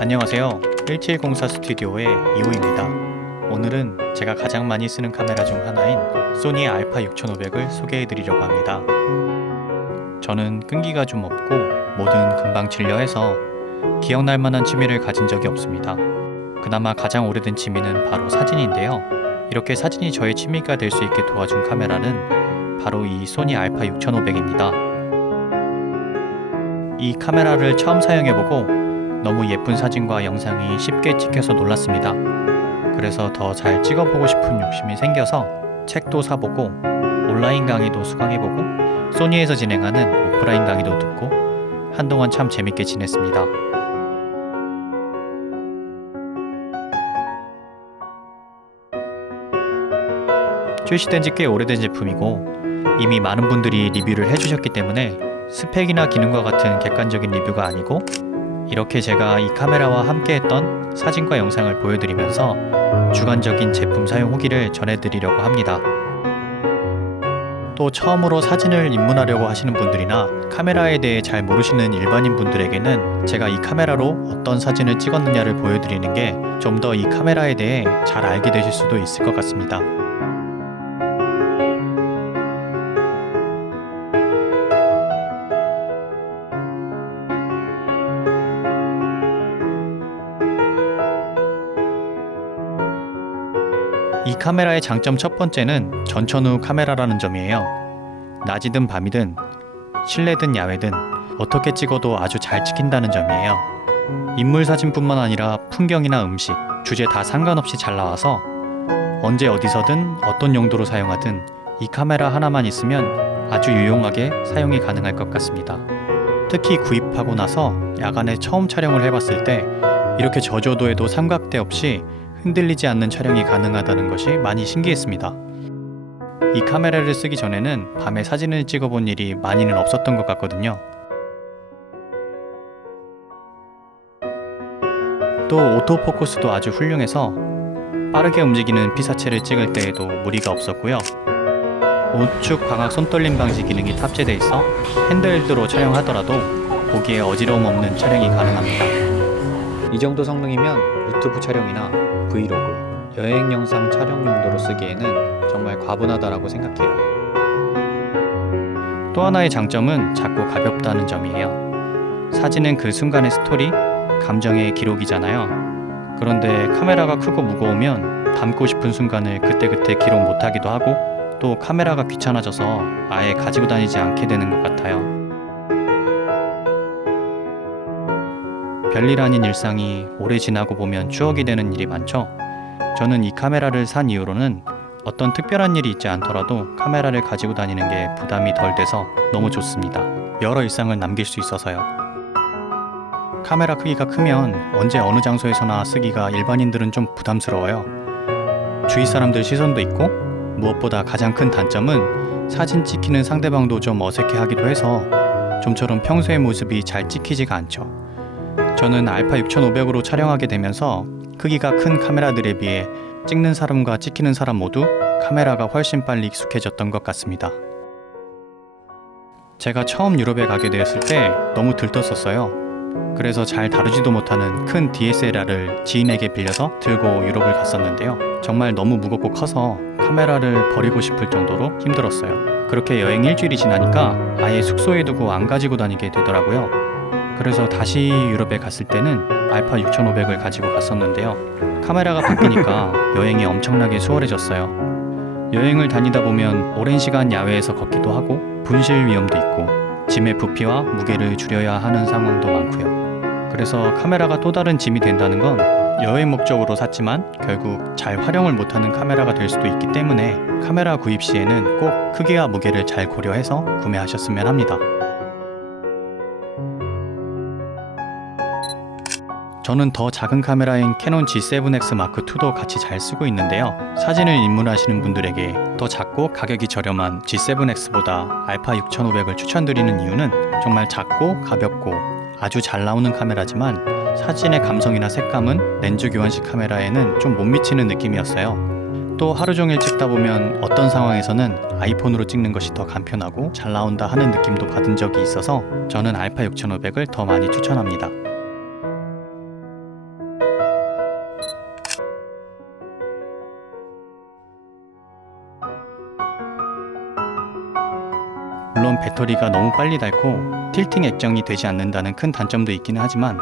안녕하세요. 1704 스튜디오의 이호입니다. 오늘은 제가 가장 많이 쓰는 카메라 중 하나인 소니 알파 6500을 소개해 드리려고 합니다. 저는 끈기가 좀 없고 뭐든 금방 질려 해서 기억날 만한 취미를 가진 적이 없습니다. 그나마 가장 오래된 취미는 바로 사진인데요. 이렇게 사진이 저의 취미가 될 수 있게 도와준 카메라는 바로 이 소니 알파 6500입니다. 이 카메라를 처음 사용해보고 너무 예쁜 사진과 영상이 쉽게 찍혀서 놀랐습니다. 그래서 더 잘 찍어보고 싶은 욕심이 생겨서 책도 사보고 온라인 강의도 수강해보고 소니에서 진행하는 오프라인 강의도 듣고 한동안 참 재밌게 지냈습니다. 출시된 지 꽤 오래된 제품이고 이미 많은 분들이 리뷰를 해주셨기 때문에 스펙이나 기능과 같은 객관적인 리뷰가 아니고 이렇게 제가 이 카메라와 함께 했던 사진과 영상을 보여드리면서 주관적인 제품 사용 후기를 전해드리려고 합니다. 또 처음으로 사진을 입문하려고 하시는 분들이나 카메라에 대해 잘 모르시는 일반인 분들에게는 제가 이 카메라로 어떤 사진을 찍었느냐를 보여드리는 게 좀 더 이 카메라에 대해 잘 알게 되실 수도 있을 것 같습니다. 이 카메라의 장점 첫 번째는 전천후 카메라라는 점이에요. 낮이든 밤이든 실내든 야외든 어떻게 찍어도 아주 잘 찍힌다는 점이에요. 인물 사진뿐만 아니라 풍경이나 음식, 주제 다 상관없이 잘 나와서 언제 어디서든 어떤 용도로 사용하든 이 카메라 하나만 있으면 아주 유용하게 사용이 가능할 것 같습니다. 특히 구입하고 나서 야간에 처음 촬영을 해봤을 때 이렇게 저조도에도 삼각대 없이 흔들리지 않는 촬영이 가능하다는 것이 많이 신기했습니다. 이 카메라를 쓰기 전에는 밤에 사진을 찍어본 일이 많이는 없었던 것 같거든요. 또 오토포커스도 아주 훌륭해서 빠르게 움직이는 피사체를 찍을 때에도 무리가 없었고요. 우측 광학 손떨림 방지 기능이 탑재돼 있어 핸드헬드로 촬영하더라도 보기에 어지러움 없는 촬영이 가능합니다. 이 정도 성능이면 유튜브 촬영이나 브이로그, 여행 영상 촬영 용도로 쓰기에는 정말 과분하다라고 생각해요. 또 하나의 장점은 작고 가볍다는 점이에요. 사진은 그 순간의 스토리, 감정의 기록이잖아요. 그런데 카메라가 크고 무거우면 담고 싶은 순간을 그때그때 기록 못하기도 하고 또 카메라가 귀찮아져서 아예 가지고 다니지 않게 되는 것 같아요. 별일 아닌 일상이 오래 지나고 보면 추억이 되는 일이 많죠. 저는 이 카메라를 산 이후로는 어떤 특별한 일이 있지 않더라도 카메라를 가지고 다니는 게 부담이 덜 돼서 너무 좋습니다. 여러 일상을 남길 수 있어서요. 카메라 크기가 크면 언제 어느 장소에서나 쓰기가 일반인들은 좀 부담스러워요. 주위 사람들 시선도 있고 무엇보다 가장 큰 단점은 사진 찍히는 상대방도 좀 어색해 하기도 해서 좀처럼 평소의 모습이 잘 찍히지가 않죠. 저는 알파 6500으로 촬영하게 되면서 크기가 큰 카메라들에 비해 찍는 사람과 찍히는 사람 모두 카메라가 훨씬 빨리 익숙해졌던 것 같습니다. 제가 처음 유럽에 가게 되었을 때 너무 들떴었어요. 그래서 잘 다루지도 못하는 큰 DSLR을 지인에게 빌려서 들고 유럽을 갔었는데요. 정말 너무 무겁고 커서 카메라를 버리고 싶을 정도로 힘들었어요. 그렇게 여행 일주일이 지나니까 아예 숙소에 두고 안 가지고 다니게 되더라고요. 그래서 다시 유럽에 갔을 때는 알파 6500을 가지고 갔었는데요. 카메라가 바뀌니까 여행이 엄청나게 수월해졌어요. 여행을 다니다 보면 오랜 시간 야외에서 걷기도 하고 분실 위험도 있고 짐의 부피와 무게를 줄여야 하는 상황도 많고요. 그래서 카메라가 또 다른 짐이 된다는 건 여행 목적으로 샀지만 결국 잘 활용을 못하는 카메라가 될 수도 있기 때문에 카메라 구입 시에는 꼭 크기와 무게를 잘 고려해서 구매하셨으면 합니다. 저는 더 작은 카메라인 캐논 G7X 마크 2도 같이 잘 쓰고 있는데요. 사진을 입문하시는 분들에게 더 작고 가격이 저렴한 G7X보다 알파 6500을 추천드리는 이유는 정말 작고 가볍고 아주 잘 나오는 카메라지만 사진의 감성이나 색감은 렌즈 교환식 카메라에는 좀 못 미치는 느낌이었어요. 또 하루 종일 찍다 보면 어떤 상황에서는 아이폰으로 찍는 것이 더 간편하고 잘 나온다 하는 느낌도 받은 적이 있어서 저는 알파 6500을 더 많이 추천합니다. 배터리가 너무 빨리 닳고 틸팅 액정이 되지 않는다는 큰 단점도 있기는 하지만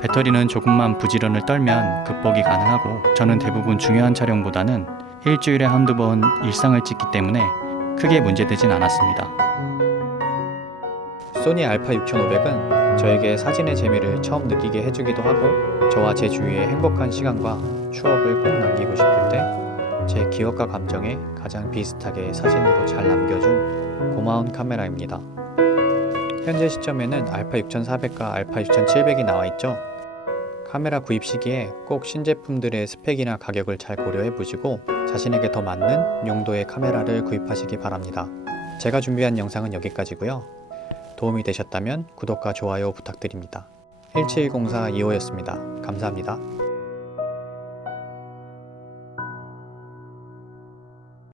배터리는 조금만 부지런을 떨면 극복이 가능하고 저는 대부분 중요한 촬영보다는 일주일에 한두 번 일상을 찍기 때문에 크게 문제되진 않았습니다. 소니 알파 6500은 저에게 사진의 재미를 처음 느끼게 해주기도 하고 저와 제 주위의 행복한 시간과 추억을 꼭 남기고 싶을 때 제 기억과 감정에 가장 비슷하게 사진으로 잘 남겨준 고마운 카메라입니다. 현재 시점에는 알파 6400과 알파 6700이 나와 있죠. 카메라 구입 시기에 꼭 신제품들의 스펙이나 가격을 잘 고려해 보시고 자신에게 더 맞는 용도의 카메라를 구입하시기 바랍니다. 제가 준비한 영상은 여기까지고요. 도움이 되셨다면 구독과 좋아요 부탁드립니다. 1704 2호였습니다. 감사합니다.